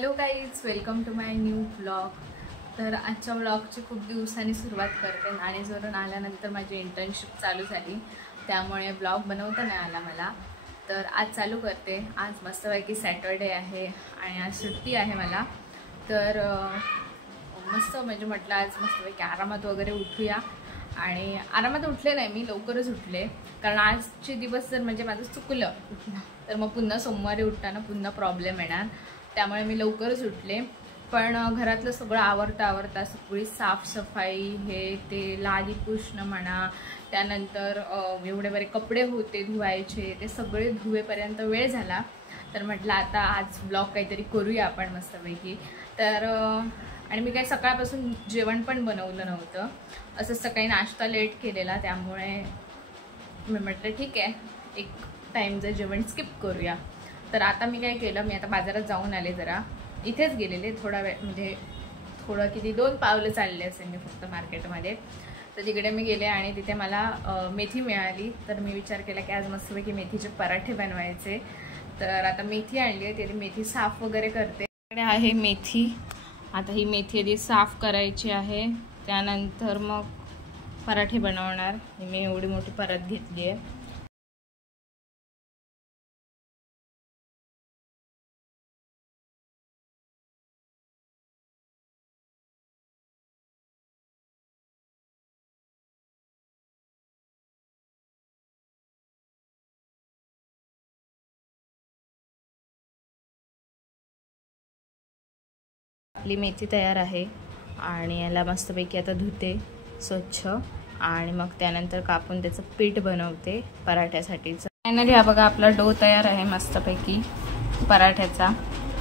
Hello guys, welcome to my new blog. तर आजच्या ब्लॉगची खूप दिवसांनी सुरुवात करते। नाणेजवरून आल्यानंतर माझी इंटर्नशिप चालू झाली, त्यामुळे ब्लॉग बनवता नाही आला मला। तर आज चालू करते। आज मस्तपैकी सॅटर्डे आहे आणि आज सुट्टी आहे मला। तर मस्त म्हणजे म्हटलं आज मस्तपैकी आरामात वगैरे उठूया। आणि आरामात उठले नाही मी, लवकरच उठले, कारण आजचे दिवस जर म्हणजे माझं चुकलं तर मग पुन्हा सोमवारी उठताना पुन्हा प्रॉब्लेम येणार, त्यामुळे मी लवकरच उठले। पण घरातलं सगळं आवरता सगळी साफसफाई हे ते लादी पुसणं म्हणा, त्यानंतर एवढे बरे कपडे होते धुवायचे, ते सगळे धुवेपर्यंत वेळ झाला। तर म्हटलं आता आज ब्लॉग काहीतरी करूया आपण मस्तपैकी। तर आणि मी काही सकाळपासून जेवण पण बनवलं नव्हतं, असं सकाळी नाश्ता लेट केलेला, त्यामुळे मी म्हटलं ठीक आहे एक टाईमचं जेवण स्किप करूया। तर आता मी काय केलं, मी आता बाजारात जाऊन आले, जरा इथेच गेलेले थोडा वेळ, म्हणजे थोडं किती 2 पावलं चालले असेल मी फक्त मार्केटमध्ये। तर तिकडे मी गेले आणि तिथे मला मेथी मिळाली। तर मी विचार केला की आज मस्तपैकी मेथीचे पराठे बनवायचे। तर आता मेथी आणली आहे, ती मेथी साफ वगैरे करते। इकडे आहे मेथी, आता ही मेथी आधी साफ करायची आहे, त्यानंतर मग पराठे बनवणार। मी एवढी मोठी परत घेतली आहे। आपली मेथी तयार आहे आणि याला मस्तपैकी आता धुते स्वच्छ आणि मग त्यानंतर कापून त्याचं पीठ बनवते पराठ्यासाठीचं। फायनली हा बघा आपला डो तयार आहे मस्तपैकी पराठ्याचा,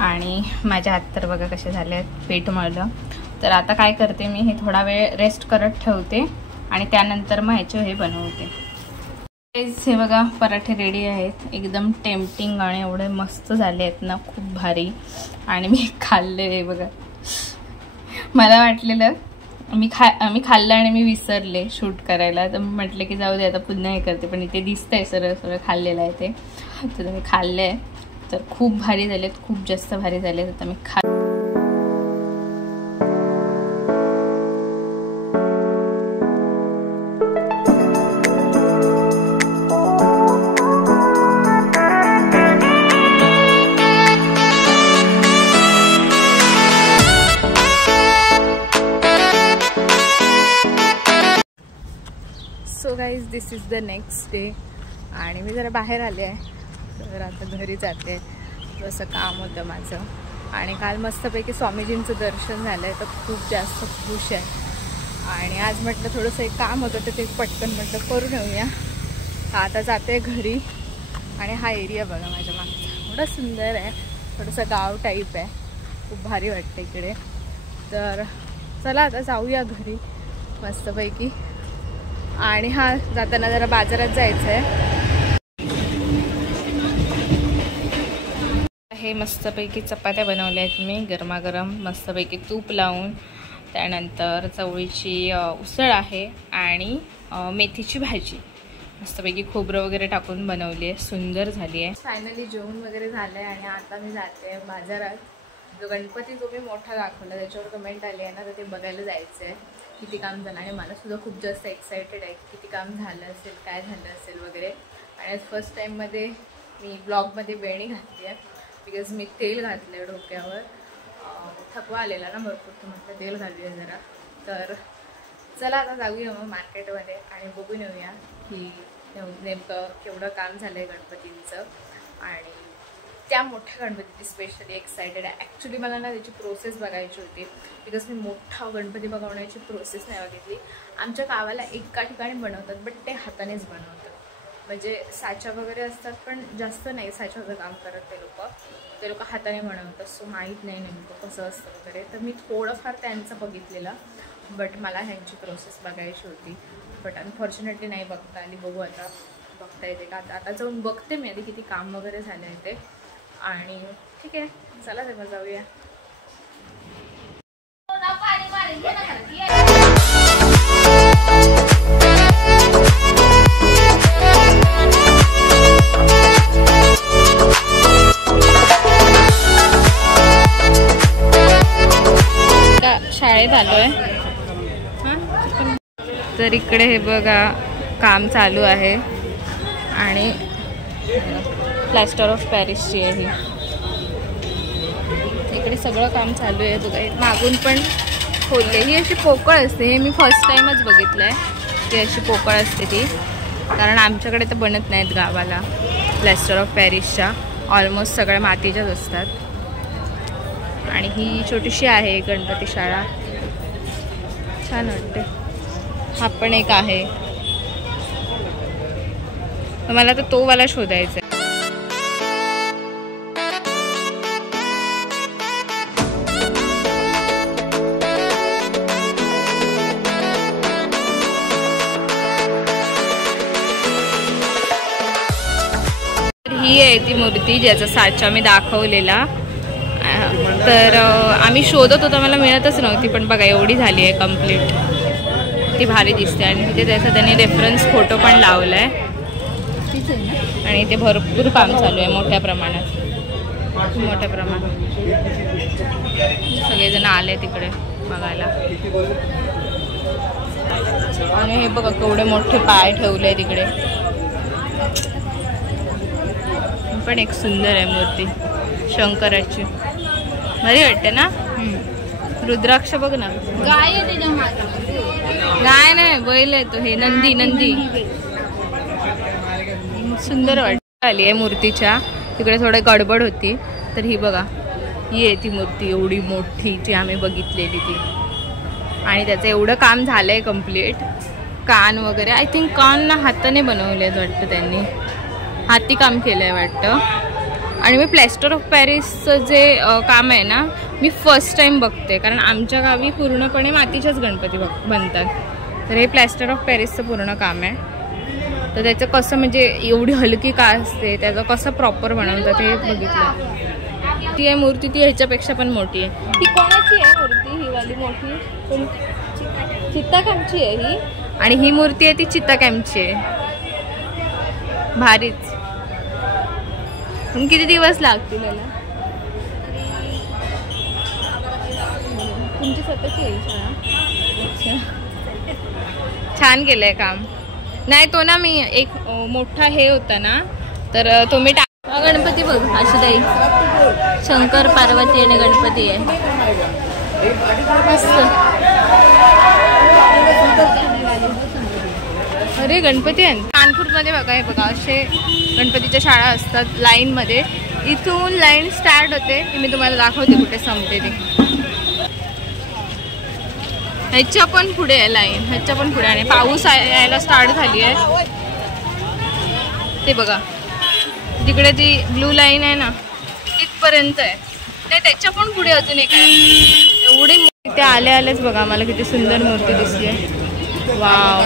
आणि माझे हात तर बघा कसे झाले आहेत पीठ मळलं। तर आता काय करते मी, हे थोडा वेळ रेस्ट करत ठेवते आणि त्यानंतर मग ह्याचे हे बनवते। हे बघा पराठे रेडी आहेत, एकदम टेम्पटिंग आणि एवढे मस्त झाले आहेत ना, खूप भारी। आणि मी खाल्ले बघा, मला वाटलेलं मी खाल्लं आणि मी विसरले शूट करायला, तर म्हटलं की जाऊ दे आता पुन्हा हे करते, पण इथे दिसतंय सगळं खाल्लेलं आहे ते। तर मी खाल्लं आहे, तर खूप भारी झालेत, खूप जास्त भारी झालेत। आता मी so guys this is the next day आणि मी जरा बाहेर आले आहे, तर आता घरी जाते। जसं काम होतं माझं, आणि काल मस्तपैकी स्वामीजींचं दर्शन झालं आहे, तर खूप जास्त खुश आहे। आणि आज म्हटलं थोडंसं एक काम होतं तर ते पटकन म्हटलं करून येऊया। आता जाते घरी, आणि हा एरिया बघा माझ्या मागचा एवढा सुंदर आहे, थोडंसं गाव टाईप आहे, खूप भारी वाटतं इकडे। तर चला आता जाऊया घरी मस्तपैकी। आणि हा जाताना जरा बाजारात जायचं आहे। हे मस्तपैकी चपात्या बनवल्या आहेत मी गरमागरम, मस्तपैकी तूप लावून, त्यानंतर चवळीची उसळ आहे आणि मेथीची भाजी मस्तपैकी खोबरं वगैरे टाकून बनवली आहे, सुंदर झाली आहे। फायनली जेवण वगैरे झालं आहे आणि आता मी जाते बाजारात। जो गणपती जो मी मोठा दाखवला त्याच्यावर कमेंट आली आहे ना, तर ते बघायला जायचं आहे किती काम झालं। आणि मला सुद्धा खूप जास्त एक्सायटेड आहे किती काम झालं असेल, काय झालं असेल वगैरे। आणि आज फर्स्ट टाईममध्ये मी ब्लॉगमध्ये बेणी घातली आहे, बिकॉज मी तेल घातलं आहे डोक्यावर, थकवा आलेला ना भरपूर, तर म्हटलं तेल घालूया जरा। तर चला आता जाऊया मग मार्केटमध्ये आणि बघून येऊया की नेमकं केवढं काम झालं आहे गणपतींचं। आणि त्या मोठ्या गणपतीची स्पेशली एक्सायटेड आहे। ॲक्च्युली मला ना त्याची प्रोसेस बघायची होती, बिकॉज मी मोठा गणपती बनवण्याची प्रोसेस नाही बघितली। आमच्या गावाला एका ठिकाणी बनवतात, बट ते हातानेच बनवतात, म्हणजे साचा वगैरे असतात, पण जास्त नाही साच्याचं काम करत ते लोक हाताने बनवतात। सो माहीत नाही नेमकं कसं असतं वगैरे, तर मी थोडंफार त्यांचं बघितलेलं, बट मला ह्यांची प्रोसेस बघायची होती, बट अनफॉर्च्युनेटली नाही बघता आली। बघू आता बघता येते का, आता जाऊन बघते मी आधी किती काम वगैरे झालं आहे ते। आणि ठीक आहे चला तेव्हा जाऊया। तर इकडे हे बघा काम चालू आहे आणि प्लॅस्टर ऑफ पॅरिसची आहे ही. इकडे सगळं काम चालू आहे बघा. मागून पण खोलले. ही अशी पोकळ असते. हे मी फर्स्ट टाइमच बघितलं आहे की अशी पोकळ असते ती, कारण आमच्याकडे तर बनत नाहीत गावाला प्लॅस्टर ऑफ पॅरिसच्या. ऑलमोस्ट सगळ्या मातीच्याच असतात. आणि ही छोटीशी आहे गणपती शाळा, छान वाटते. हा पण एक आहे. मला तर तो वाला शोधायचा आहे. ही आहे ती मूर्ती ज्याचा साचा मी दाखवलेला. तर आम्ही शोधत होतो, मला मिळतच नव्हती. पण बघा एवढी झाली आहे कंप्लीट. ती भारी दिसते. आणि तिथे त्याचा त्यांनी रेफरन्स फोटो पण लावला आहे. आणि इथे भरपूर काम चालू आहे मोठ्या प्रमाणात. सगळेजण आले तिकडे बघायला. आणि हे बघा केवढे मोठे पाय ठेवले तिकडे. पण एक सुंदर आहे मूर्ती शंकराची, भारी वाटते ना. रुद्राक्ष बघ ना. गाय आहे त्याच्या मागे. गाय नाही, बैल आहे तो. हे नंदी सुंदर वाटत आली आहे मूर्तीच्या. तिकडे थोडी गडबड होती. तर ही बघा, ही आहे ती मूर्ती एवढी मोठी जी आम्ही बघितलेली ती. आणि त्याचं एवढं काम झालंय कम्प्लीट. कान वगैरे आय थिंक कान ना हाताने बनवलेत वाटतं त्यांनी. हाती काम केलं आहे वाटतं. आणि मी प्लॅस्टर ऑफ पॅरिसचं जे काम आहे ना, मी फर्स्ट टाईम बघते. कारण आमच्या गावी पूर्णपणे मातीच्याच गणपती बनतात. तर हे प्लॅस्टर ऑफ पॅरिसचं पूर्ण काम आहे. तर त्याचं कसं म्हणजे एवढी हलकी का असते, त्याचं कसं प्रॉपर बनवतात हे बघितलं. ती आहे मूर्ती, ती ह्याच्यापेक्षा पण मोठी आहे. ती कोणाची आहे मूर्ती? ही वाली मोठी चित्ता कॅम्पची आहे ही. आणि ही मूर्ती आहे ती चित्ता कॅम्पची आहे. भारीच. किती दिवस लागतील याला? तुमची स्वतःची आहे शाळा? अच्छा, छान केलंय काम. नाही तो ना मी एक मोठा हे होता ना, तर तो मी गणपती बघ आशुताई. शंकर पार्वती आणि गणपती आहे मस्त. अरे गणपती आहे कानपूरमध्ये बघा. हे बघा असे गणपतीच्या शाळा असतात लाईनमध्ये. इथून लाईन स्टार्ट होते की मी तुम्हाला दाखवते कुठे संपते ती. ह्याच्या पण पुढे आहे लाईन, ह्याच्या पण पुढे. आणि पाऊस यायला स्टार्ट झाली आहे. ते बघा तिकडे ती ब्लू लाईन आहे ना, तिथपर्यंत आहे. नाही त्याच्या पण पुढे अजून एक आहे. एवढी मूर्ती आल्याच बघा. मला किती सुंदर मूर्ती दिसली आहे. वाव.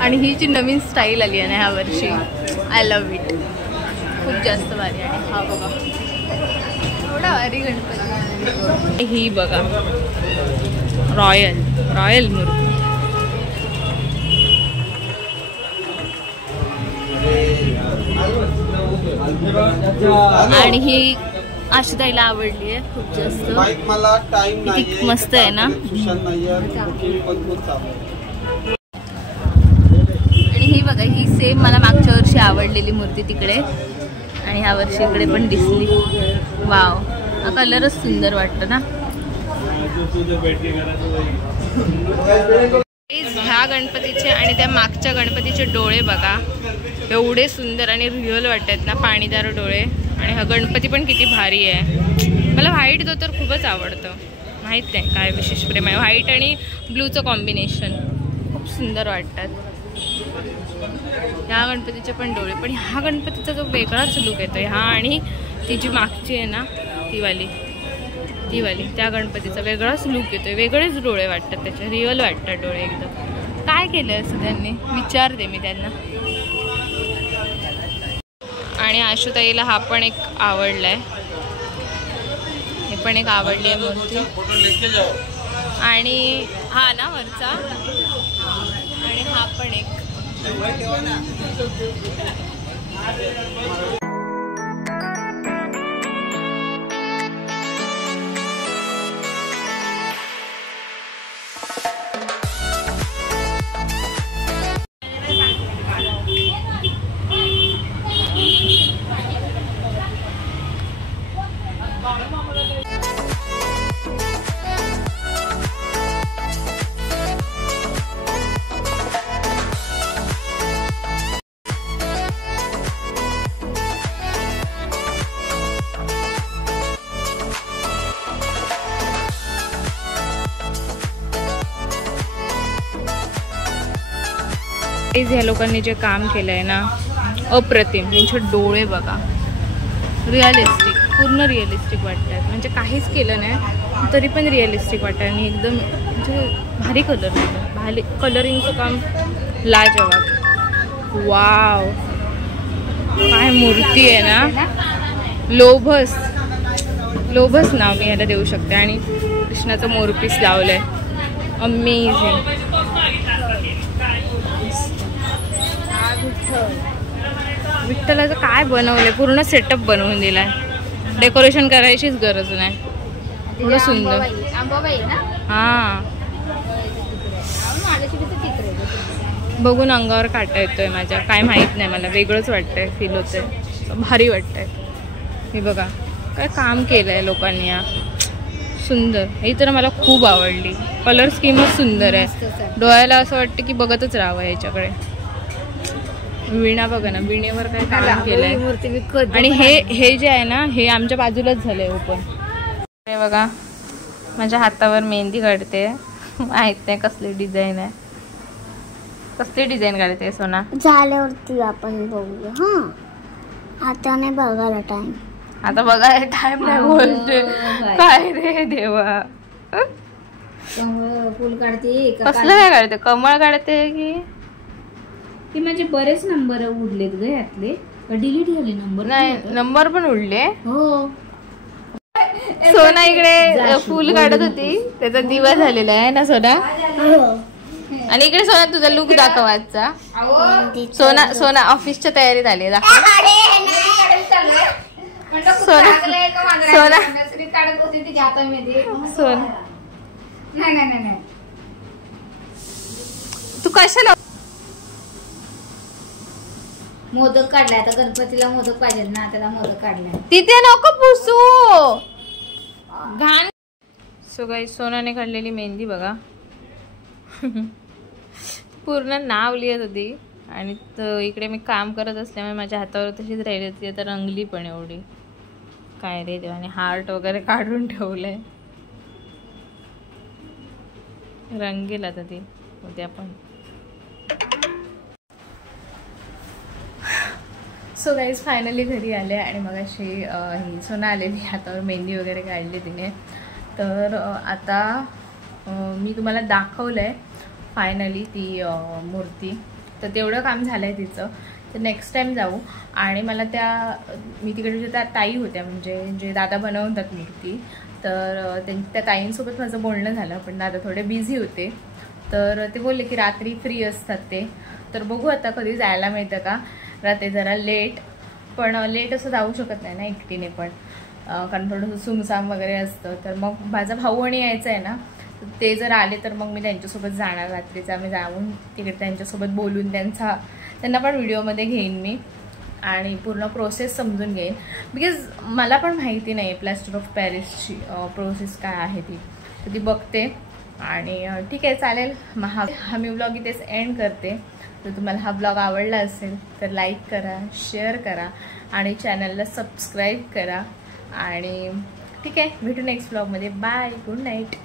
आणि ही जी नवीन स्टाईल आली आहे ना ह्या वर्षी, आय लव्ह इट. खूप जास्त भारी. आणि हा बघा थोडा भारी गणपती. ही बघा रॉयल मूर्ती. आणि ही आशुताईला आवडली आहे खूप जास्त. किती मस्त आहे ना. आणि ही बघा, ही सेम मला मागच्या वर्षी आवडलेली मूर्ती तिकडे, आणि ह्या वर्षी इकडे पण दिसली. वाव, हा कलरच सुंदर वाटतं ना. ह्या गणपतीचे आणि त्या मागच्या गणपतीचे डोळे बघा, एवढे सुंदर आणि रिअल वाटतात ना, पाणीदार डोळे. आणि हा गणपती पण किती भारी आहे. मला व्हाईट जो तर खूपच आवडतं. माहीत नाही काय विशेष प्रेम आहे. व्हाईट आणि ब्लूचं कॉम्बिनेशन खूप सुंदर वाटतात. ह्या गणपतीचे पण डोळे. पण ह्या गणपतीचा जो वेगळाच लुक येतो ह्या, आणि ती जी मागची आहे ना ती वाली त्या गणपतीचा वेगळाच लुक येतोय. वेगळेच डोळे वाटतात त्याचे, रिअल वाटतात डोळे एकदम. काय केलं असं त्यांनी, विचारते मी त्यांना. आणि आशुताईला हा पण एक आवडलाय. हे पण एक आवडली आहे मूर्ती. आणि हा ना वरचा, आणि हा पण एक. ह्या लोकांनी जे काम केलंय ना अप्रतिम. यांचे डोळे बघा, रिअलिस्टिक, पूर्ण रिअलिस्टिक वाटतात. म्हणजे काहीच केलं नाही तरी पण रिअलिस्टिक वाटतं आणि एकदम म्हणजे भारी कलर, भारी कलरिंगचं काम लाजवाब. वाव, काय मूर्ती आहे ना. लोभस नाव मी याला देऊ शकते. आणि कृष्णाचं मोरपीस लावलंय, अमेझिंग. विठ्ठलाचं काय बनवलंय, पूर्ण सेटअप बनवून दिलाय. डेकोरेशन करायचीच गरज नाही, थोडं सुंदर. हा, बघून अंगावर काटा येतोय माझ्या. काय माहित नाही, मला वेगळंच वाटतंय, फील होतंय, भारी वाटतंय. हे बघा काय काम केलंय लोकांनी, या सुंदर. ही तर मला खूप आवडली. कलर स्कीमच सुंदर आहे. डोळ्याला असं वाटतं की बघतच राहावं याच्याकडे. विणा बघा ना, विणेवर काय काम केलंय. आणि हे जे आहे ना, हे आमच्या बाजूलाच झालंय ओपन. हे बघा माझ्या हातावर मेहंदी काढते. माहित नाही कसली डिझाईन आहे, कसली डिझाईन काढते सोना. झाल्यावरती आपण बघूया. हा, आता नाही बघायला टाइम. आता बघायला टाइम नाही बोलते काय रे देवा. फुल काढते कसलं काय काढते, कमळ काढते की ते? माझे बरेच नंबर उडलेत ग यातले, डिलीट झाले नंबर. नाही, नंबर पण उडले. हो. सोना इकडे फुल काढत होती, त्याचा दिवा झालेला आहे ना सोना. आणि इकडे सोना तुझा लुक दाखव आजचा. सोना ऑफिसच्या तयारीत आली. तू कशाला मोदक काढलाय आता, गणपतीला मोदक पाहिजे ना, त्याला मोदक काढलाय. तिथे नको पुसू घाण. सो गाईस, सोनाने काढलेली मेहंदी बघा. पूर्ण नाव लिहित होती आणि इकडे मी काम करत असल्यामुळे माझ्या हातावर तशीच राहिली होती. आता रंगली पण एवढी काय रे देवाने. हार्ट वगैरे काढून ठेवलंय, रंगेल आता ती उद्या पण. सो गाईज, फायनली घरी आले आणि मग अशी ही सोना आलेली, हातावर मेहंदी वगैरे काढली तिने. तर आता मी तुम्हाला दाखवलं आहे फायनली ती मूर्ती. तर तेवढं काम झालं आहे तिचं. तर नेक्स्ट टाईम जाऊ. आणि मला मी तिकडे जे त्या ताई होत्या, म्हणजे जे दादा बनवतात मूर्ती, तर त्या ताईंसोबत माझं बोलणं झालं. पण दादा थोडे बिझी होते, तर ते बोलले की रात्री फ्री असतात ते. तर बघू आता कधी जायला मिळतं का. रात्री जरा लेट, पण लेट असं जाऊ शकत नाही ना एकटीने पण, कारण थोडंसं सुमसाम वगैरे असतं. तर मग माझा भाऊ आणि यायचं आहे ना, ते जर आले तर मग मी त्यांच्यासोबत जाणार. रात्रीचा आम्ही जाऊन तिकडे त्यांच्यासोबत बोलून त्यांना पण व्हिडिओमध्ये घेईन मी आणि पूर्ण प्रोसेस समजून घेईन. बिकॉज मला पण माहिती नाही प्लॅस्टर ऑफ पॅरिसची प्रोसेस काय आहे ती, तर ती बघते. आणि ठीक आहे, चालेल. हा मी व्लॉग इथेच एंड करते. जर तुम्हाला हा ब्लॉग आवडला असेल तर लाईक करा, शेअर करा आणि चॅनलला सबस्क्राईब करा. आणि ठीक आहे, भेटू नेक्स्ट ब्लॉगमध्ये. Bye, good night.